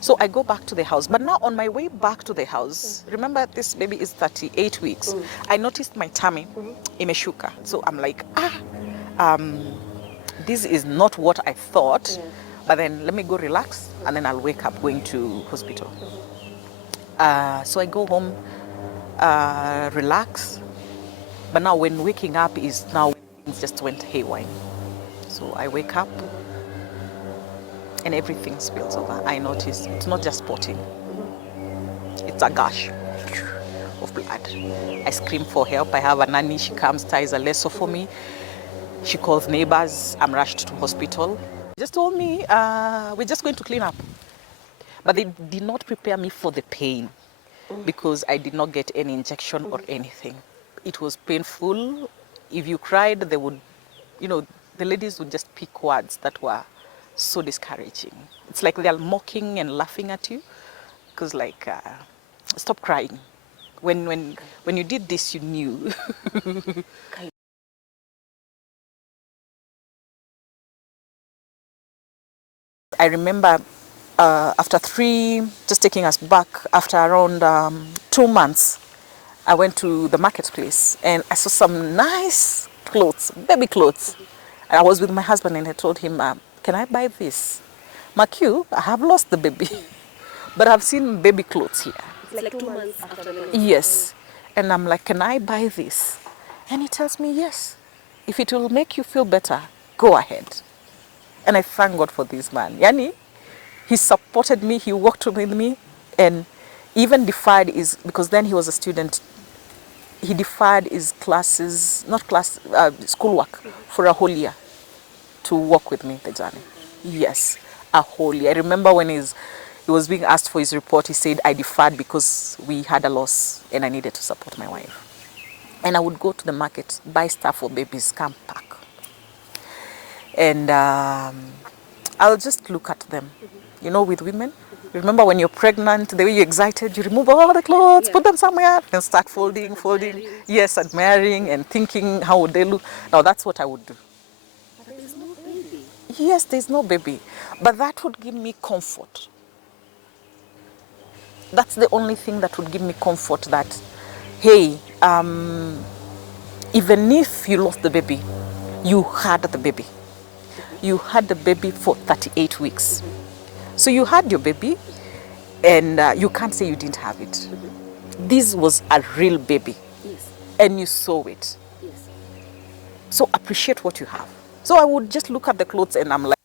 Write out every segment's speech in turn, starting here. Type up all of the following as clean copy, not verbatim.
So I go back to the house. But now on my way back to the house, remember this baby is 38 weeks. I noticed my tummy imeshuka. So I'm like, this is not what I thought. But then let me go relax and then I'll wake up going to hospital. So I go home, relax. But now when waking up is now when things just went haywire. So I wake up and everything spills over. I notice it's not just spotting. It's a gush of blood. I scream for help. I have a nanny. She comes, ties a lasso for me. She calls neighbors. I'm rushed to hospital. Just told me, we're just going to clean up. But they did not prepare me for the pain because I did not get any injection or anything. It was painful. If you cried, they would, the ladies would just pick words that were so discouraging. It's like they're mocking and laughing at you because stop crying. When you did this, you knew. I remember after just taking us back, after around 2 months, I went to the marketplace and I saw some nice clothes, baby clothes. And I was with my husband and I told him, can I buy this? Macu, I have lost the baby, but I've seen baby clothes here. It's like 2 months after the birth. Yes. And I'm like, can I buy this? And he tells me, yes. If it will make you feel better, go ahead. And I thank God for this man. Yani, he supported me, he worked with me, and even defied because then he was a student, he defied his classes, schoolwork for a whole year to work with me the journey. Yes, a whole year. I remember when he was being asked for his report, he said, I deferred because we had a loss and I needed to support my wife. And I would go to the market, buy stuff for babies, come back. And I'll just look at them. With women, remember when you're pregnant, the way you're excited, you remove all the clothes, put them somewhere, and start folding. Yes, admiring and thinking, how would they look? Now, that's what I would do. But there's no baby. Yes, there's no baby. But that would give me comfort. That's the only thing that would give me comfort that, hey, even if you lost the baby, you had the baby. You had the baby for 38 weeks. So you had your baby, and you can't say you didn't have it. This was a real baby. Yes. And you saw it. Yes. So appreciate what you have. So I would just look at the clothes and I'm like,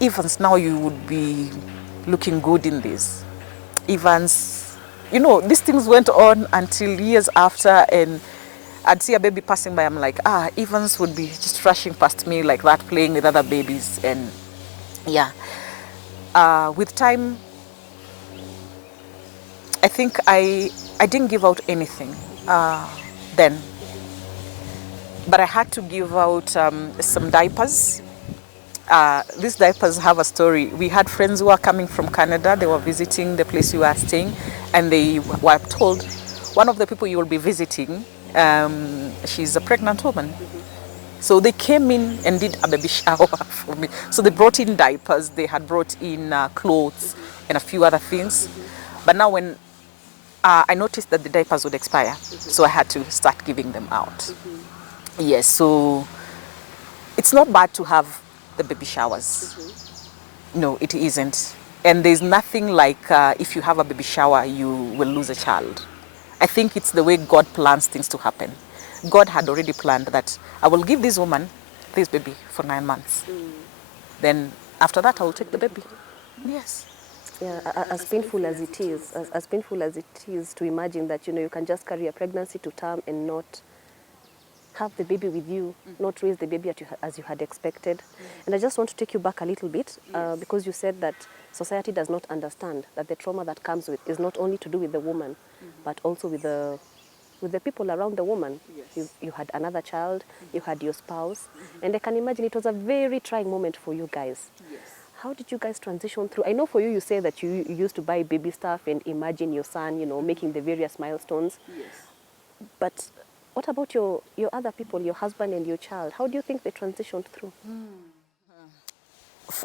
Evans, now you would be looking good in this. Evans, these things went on until years after, and I'd see a baby passing by. I'm like, Evans would be just rushing past me like that, playing with other babies. And yeah, with time, I think I didn't give out anything then. But I had to give out some diapers. These diapers have a story. We had friends who were coming from Canada. They were visiting the place we were staying, and they were told, one of the people you will be visiting, she's a pregnant woman. So they came in and did a baby shower for me. So they brought in diapers, they had brought in clothes and a few other things. But now when I noticed that the diapers would expire, so I had to start giving them out. Yes, so it's not bad to have the baby showers. No, it isn't. And there's nothing like if you have a baby shower, you will lose a child. I think it's the way God plans things to happen. God had already planned that I will give this woman this baby for 9 months. Then after that, I will take the baby. Yes. Yeah, as painful as it is, as painful as it is to imagine that, you can just carry a pregnancy to term and not have the baby with you, not raise the baby as you had expected. And I just want to take you back a little bit because you said that society does not understand that the trauma that comes with is not only to do with the woman, but also with the people around the woman. Yes. You had another child, you had your spouse, and I can imagine it was a very trying moment for you guys. Yes. How did you guys transition through? I know for you, you say that you used to buy baby stuff and imagine your son, making the various milestones. Yes. But what about your other people, your husband and your child? How do you think they transitioned through?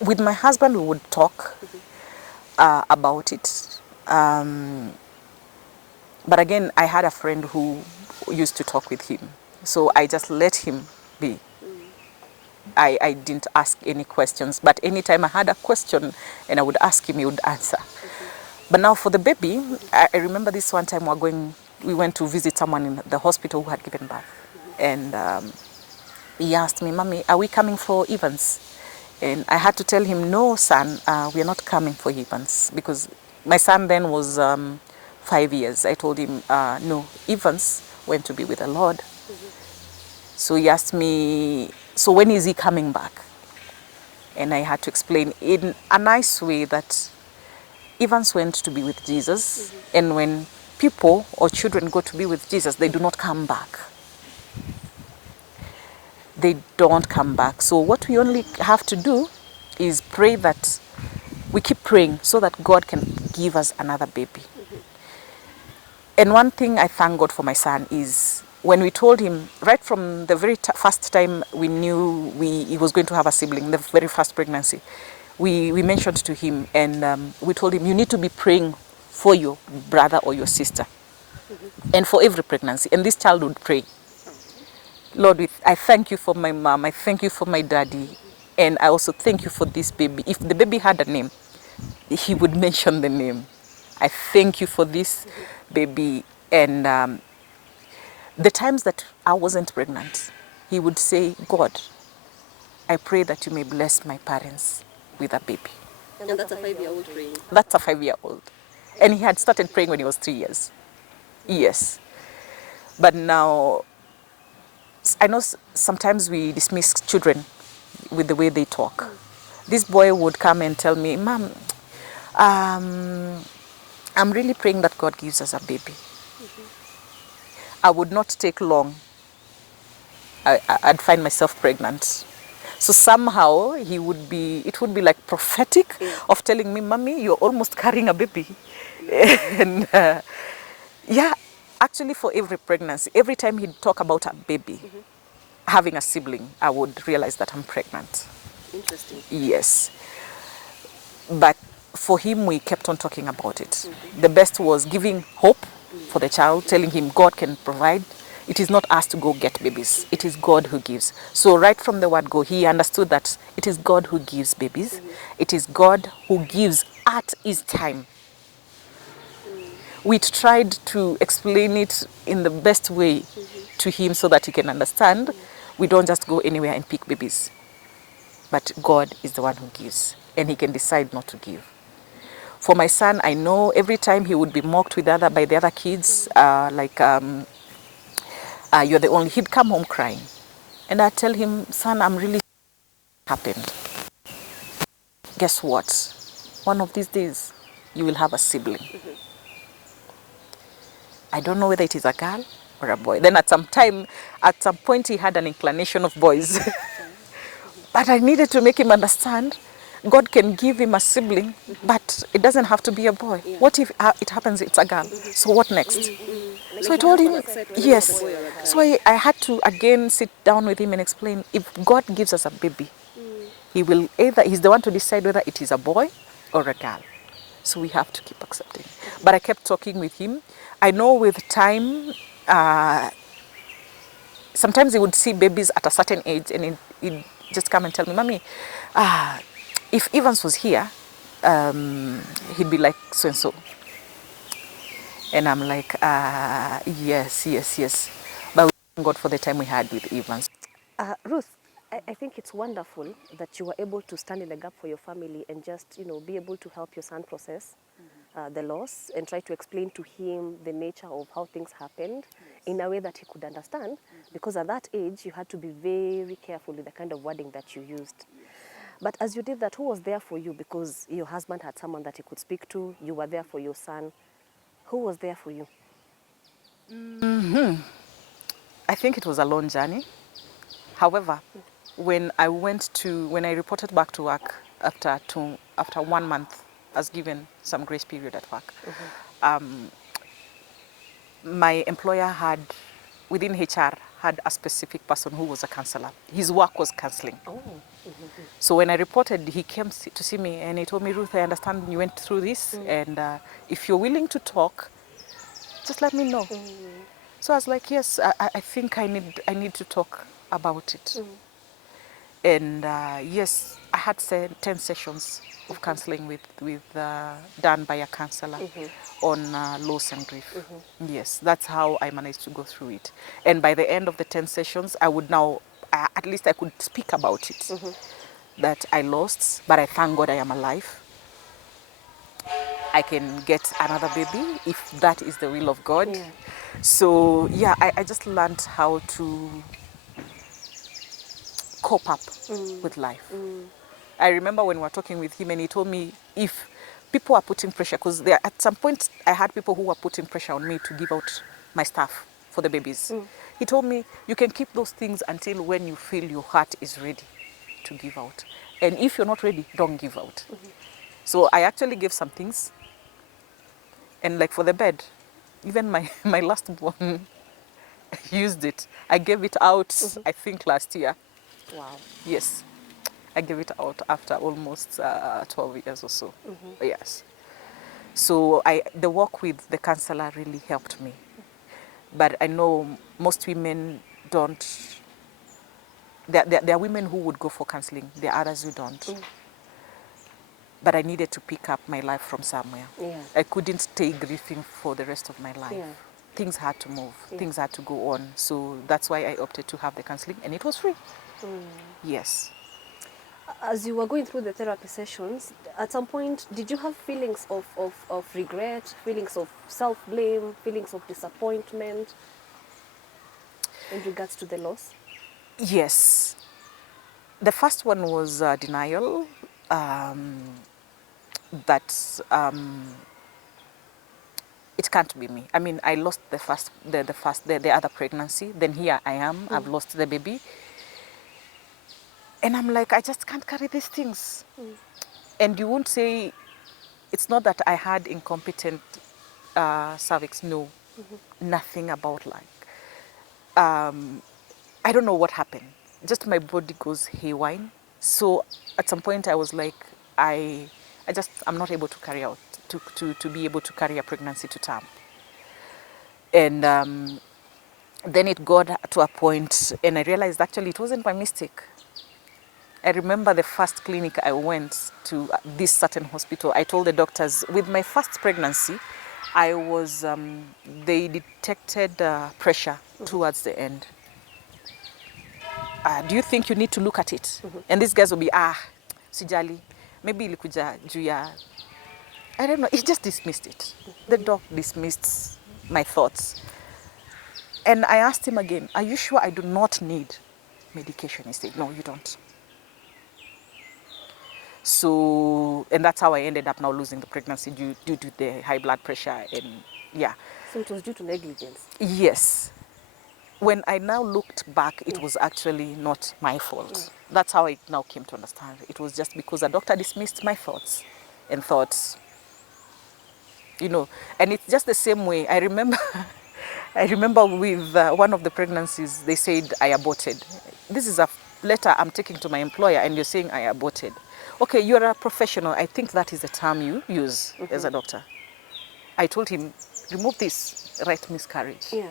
With my husband, we would talk. about it. But again, I had a friend who used to talk with him. So I just let him be. I didn't ask any questions. But anytime I had a question and I would ask him, he would answer. But now for the baby, I remember this one time we went to visit someone in the hospital who had given birth. And he asked me, Mommy, are we coming for Evans? And I had to tell him, no, son, we are not coming for Evans. Because my son then was 5 years. I told him, no, Evans went to be with the Lord. So he asked me, so when is he coming back? And I had to explain in a nice way that Evans went to be with Jesus. And when people or children go to be with Jesus, they do not come back. They don't come back. So what we only have to do is pray that we keep praying so that God can give us another baby. And one thing I thank God for my son is when we told him, right from the very first time we knew he was going to have a sibling, the very first pregnancy, we mentioned to him and we told him, you need to be praying for your brother or your sister and for every pregnancy. And this child would pray, Lord, I thank you for my mom, I thank you for my daddy, and I also thank you for this baby. If the baby had a name, he would mention the name. I thank you for this baby. And the times that I wasn't pregnant, he would say, God, I pray that you may bless my parents with a baby. And that's a 5-year-old praying. That's a 5-year-old. And he had started praying when he was 3 years. Yes. But now, I know sometimes we dismiss children with the way they talk. This boy would come and tell me, Mom, I'm really praying that God gives us a baby. I would not take long. I'd find myself pregnant. So somehow it would be like prophetic of telling me, Mommy, you're almost carrying a baby. And yeah, actually for every pregnancy, every time he'd talk about a baby, having a sibling, I would realize that I'm pregnant. Interesting. Yes. But for him, we kept on talking about it. The best was giving hope for the child, telling him God can provide. It is not us to go get babies. It is God who gives. So right from the word go, he understood that it is God who gives babies. It is God who gives at his time. We tried to explain it in the best way to him so that he can understand. We don't just go anywhere and pick babies. But God is the one who gives, and he can decide not to give. For my son, I know every time he would be mocked by the other kids, you're the only, he'd come home crying. And I'd tell him, son, I'm really happened. Guess what? One of these days, you will have a sibling. I don't know whether it is a girl or a boy. Then at some point, he had an inclination of boys. But I needed to make him understand God can give him a sibling, but it doesn't have to be a boy. Yeah. What if it happens it's a girl? So what next? So I told him, yes. So I had to again sit down with him and explain, if God gives us a baby, he's the one to decide whether it is a boy or a girl. So we have to keep accepting. But I kept talking with him. I know with time, sometimes he would see babies at a certain age and he'd just come and tell me, Mommy, if Evans was here, he'd be like so-and-so. And I'm like, yes. But we thank God for the time we had with Evans. Ruth, I think it's wonderful that you were able to stand in the gap for your family and just, be able to help your son process the loss and try to explain to him the nature of how things happened in a way that he could understand. Because at that age, you had to be very careful with the kind of wording that you used. But as you did that, who was there for you? Because your husband had someone that he could speak to. You were there for your son. Who was there for you? I think it was a long journey. However, when I reported back to work after 1 month, I was given some grace period at work. My employer within HR, had a specific person who was a counselor. His work was counseling. Oh. So when I reported, he came to see me and he told me, Ruth, I understand you went through this, and if you're willing to talk, just let me know. So I was like, yes, I think I need to talk about it. And yes, I had 10 sessions of counseling done by a counselor on loss and grief. Yes, that's how I managed to go through it. And by the end of the 10 sessions, I would now, at least I could speak about it. That I lost, but I thank God I am alive. I can get another baby if that is the will of God. Yeah. So yeah, I just learned how to cope up with life. I remember when we were talking with him and he told me if people are putting pressure, because at some point I had people who were putting pressure on me to give out my stuff for the babies. He told me you can keep those things until when you feel your heart is ready to give out. And if you're not ready, don't give out. So I actually gave some things. And like for the bed, even my last born used it. I gave it out, I think last year. Wow. Yes. I gave it out after almost 12 years or so. Yes. So the work with the counselor really helped me. But I know most women don't. There are women who would go for counseling. There are others who don't. But I needed to pick up my life from somewhere. Yeah. I couldn't stay grieving for the rest of my life. Yeah. Things had to move. Yeah. Things had to go on. So that's why I opted to have the counseling, and it was free. Yes. As you were going through the therapy sessions, at some point, did you have feelings of regret, feelings of self-blame, feelings of disappointment in regards to the loss? Yes. The first one was denial. That it can't be me. I mean, I lost the other pregnancy. Then here I am. I've lost the baby, and I'm like, I just can't carry these things. And you won't say it's not that I had incompetent cervix. No, nothing about I don't know what happened. Just my body goes haywire. So at some point I was like, I'm not able to carry out, to be able to carry a pregnancy to term. And then it got to a point and I realized actually it wasn't my mistake. I remember the first clinic I went to, this certain hospital, I told the doctors, with my first pregnancy, they detected pressure towards the end. Do you think you need to look at it? And these guys will be, sijali, maybe ilikuja juu ya, I don't know, he just dismissed it. The doc dismissed my thoughts. And I asked him again, are you sure I do not need medication? He said, no, you don't. So, and that's how I ended up now losing the pregnancy due to the high blood pressure and yeah. So it was due to negligence? Yes. When I now looked back, it was actually not my fault. That's how I now came to understand. It was just because a doctor dismissed my thoughts and thought, and it's just the same way. I remember, I remember with one of the pregnancies, they said I aborted. This is a letter I'm taking to my employer and you're saying I aborted. Okay, you're a professional. I think that is the term you use as a doctor. I told him, remove this, write miscarriage. Yeah.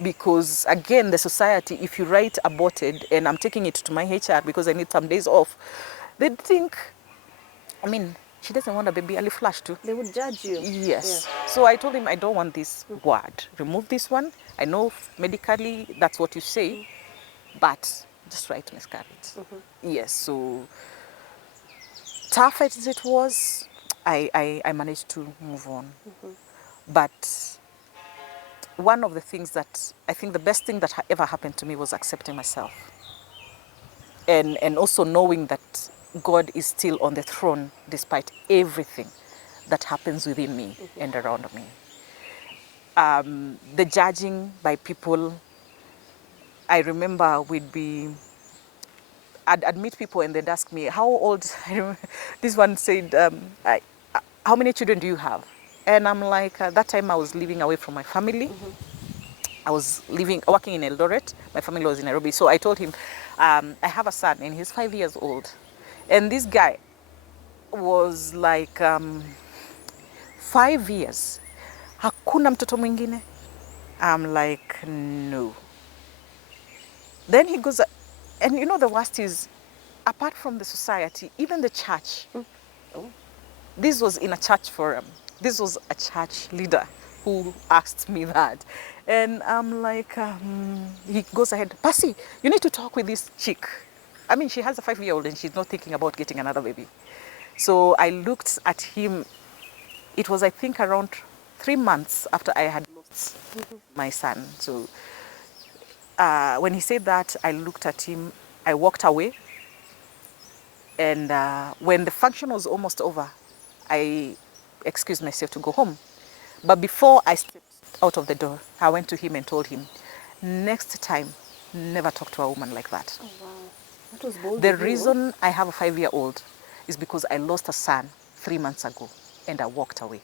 Because again, the society, if you write aborted and I'm taking it to my HR because I need some days off, they'd think, I mean, she doesn't want a baby, Ali flash too. They would judge you. Yes. Yeah. So I told him, I don't want this word. Remove this one. I know medically that's what you say, but just write miscarriage. Yes. So tough as it was, I managed to move on. But one of the things that I think the best thing that ever happened to me was accepting myself. And also knowing that God is still on the throne despite everything that happens within me and around me. The judging by people, I remember I'd meet people and they'd ask me, how old, this one said, how many children do you have? And I'm like, that time I was living away from my family. I was working in Eldoret. My family was in Nairobi. So I told him, I have a son and he's 5 years old. And this guy was like 5 years. Hakuna mtoto mwingine. I'm like, no. Then he goes, and you know the worst is, apart from the society, even the church. Oh. This was in a church forum. This was a church leader who asked me that. And I'm like, he goes ahead, Percy, you need to talk with this chick. I mean, she has a 5-year-old and she's not thinking about getting another baby. So I looked at him. It was, I think, around 3 months after I had lost my son. So when he said that, I looked at him, I walked away. And when the function was almost over, I excused myself to go home. But before I stepped out of the door, I went to him and told him, next time, never talk to a woman like that. Oh, wow. That was bold The of you. reason I have a 5-year-old is because I lost a son 3 months ago and I walked away.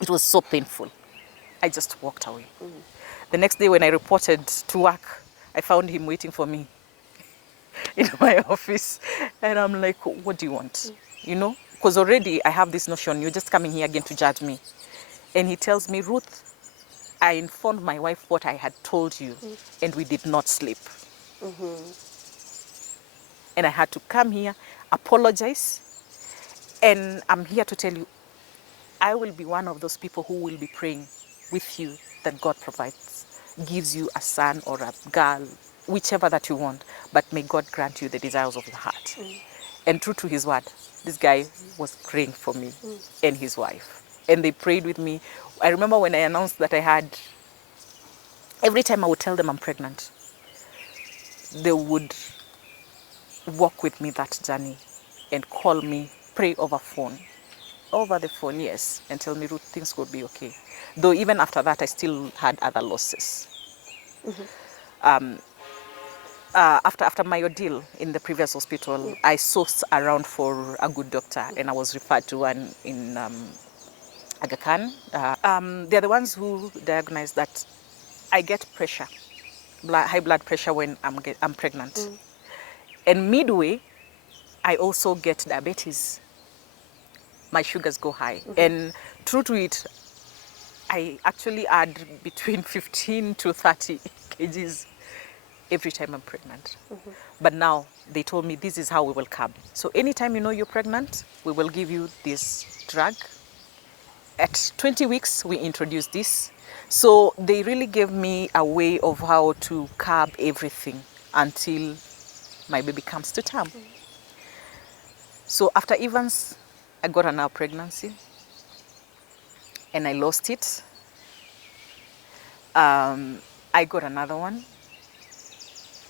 It was so painful. I just walked away. The next day when I reported to work, I found him waiting for me in my office. And I'm like, what do you want? You know, because already I have this notion, you're just coming here again to judge me. And he tells me, Ruth, I informed my wife what I had told you and we did not sleep. And I had to come here, apologize. And I'm here to tell you, I will be one of those people who will be praying with you that God provides, gives you a son or a girl, whichever that you want, but may God grant you the desires of your heart. And true to his word, this guy was praying for me and his wife. And they prayed with me. I remember when I announced that I had, every time I would tell them I'm pregnant, they would walk with me that journey and call me, pray over the phone, yes, and tell me, Ruth, things will be okay. Though even after that, I still had other losses. After my ordeal in the previous hospital, I sourced around for a good doctor, and I was referred to one in Aga Khan. They're the ones who diagnosed that I get pressure, high blood pressure when I'm pregnant. And midway, I also get diabetes. My sugars go high. And true to it, I actually add between 15 to 30 kgs every time I'm pregnant. But now they told me this is how we will come. So anytime you know you're pregnant, we will give you this drug. At 20 weeks, we introduced this. So they really gave me a way of how to curb everything until my baby comes to term. So after Evans, I got another pregnancy and I lost it. I got another one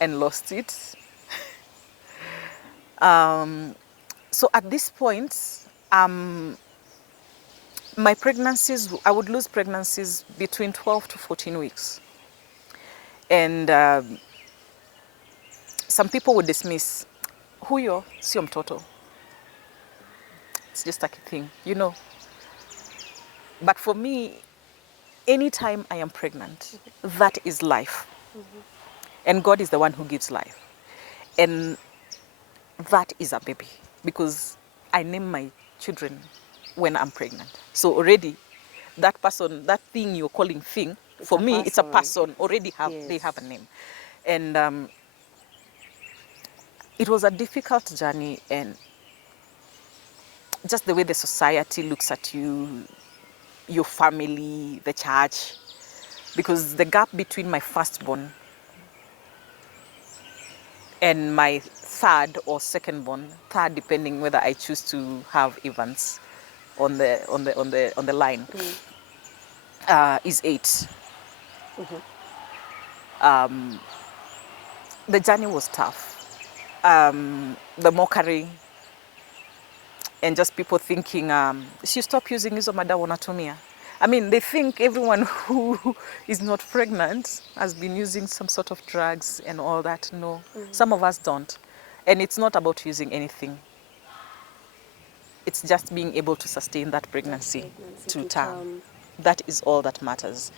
and lost it. So at this point, my pregnancies, I would lose pregnancies between 12 to 14 weeks. And some people would dismiss, huyo sio mtoto. It's just a thing, you know. But for me, anytime I am pregnant, that is life. And God is the one who gives life. And that is a baby. Because I name my children when I'm pregnant. So already, that person, that thing you're calling thing, for me, it's a person. Already they have a name. And it was a difficult journey, and just the way the society looks at you, your family, the church, because the gap between my firstborn and my third or secondborn, third depending whether I choose to have Evans on the line, is 8. The journey was tough. The mockery and just people thinking, she stop using hizo madawa unatumia. I mean, they think everyone who is not pregnant has been using some sort of drugs and all that. No, some of us don't. And it's not about using anything. It's just being able to sustain that pregnancy to term. That is all that matters.